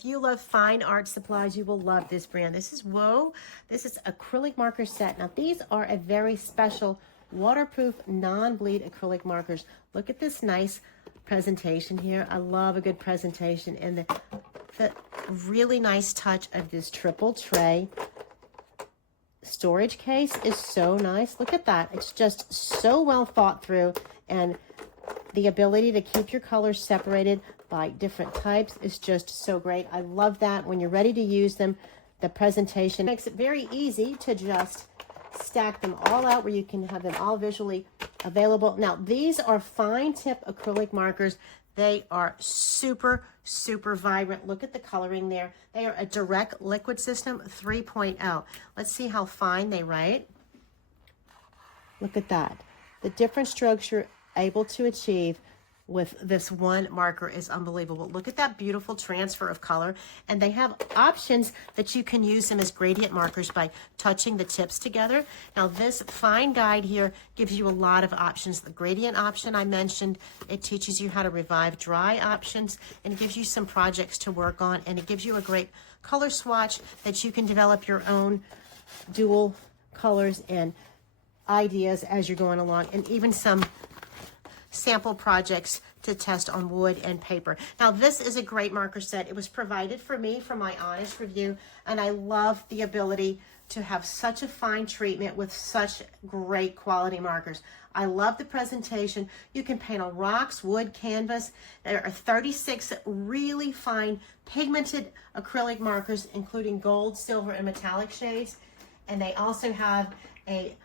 If you love fine art supplies, you will love this brand. This is WUO. This is acrylic marker set. Now, these are a very special waterproof, non-bleed acrylic markers. Look at this nice presentation here. I love a good presentation, and the really nice touch of this triple tray storage case is so nice. Look at that. It's just so well thought through, and the ability to keep your colors separated by different types is just so great. I love that. When you're ready to use them, the presentation makes it very easy to just stack them all out where you can have them all visually available. Now, these are fine tip acrylic markers. They are super, super vibrant. Look at the coloring there. They are a direct liquid system 3.0. Let's see how fine they write. Look at that. The different strokes you're able to achieve with this one marker is unbelievable. Look at that beautiful transfer of color. And they have options that you can use them as gradient markers by touching the tips together. Now, this fine guide here gives you a lot of options. The gradient option I mentioned, it teaches you how to revive dry options, and it gives you some projects to work on, and it gives you a great color swatch that you can develop your own dual colors and ideas as you're going along, and even some sample projects to test on wood and paper. Now, this is a great marker set. It was provided for me for my honest review, and I love the ability to have such a fine treatment with such great quality markers. I love the presentation. You can paint on rocks, wood, canvas. There are 36 really fine pigmented acrylic markers, including gold, silver, and metallic shades. And they also have a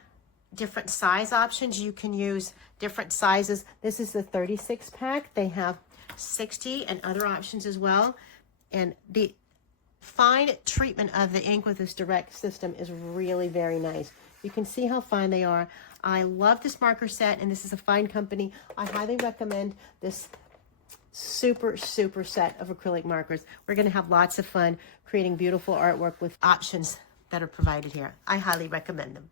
different size options. You can use different sizes. This is the 36 pack. They have 60 and other options as well. And the fine treatment of the ink with this direct system is really very nice. You can see how fine they are. I love this marker set, and this is a fine company. I highly recommend this super, super set of acrylic markers. We're going to have lots of fun creating beautiful artwork with options that are provided here. I highly recommend them.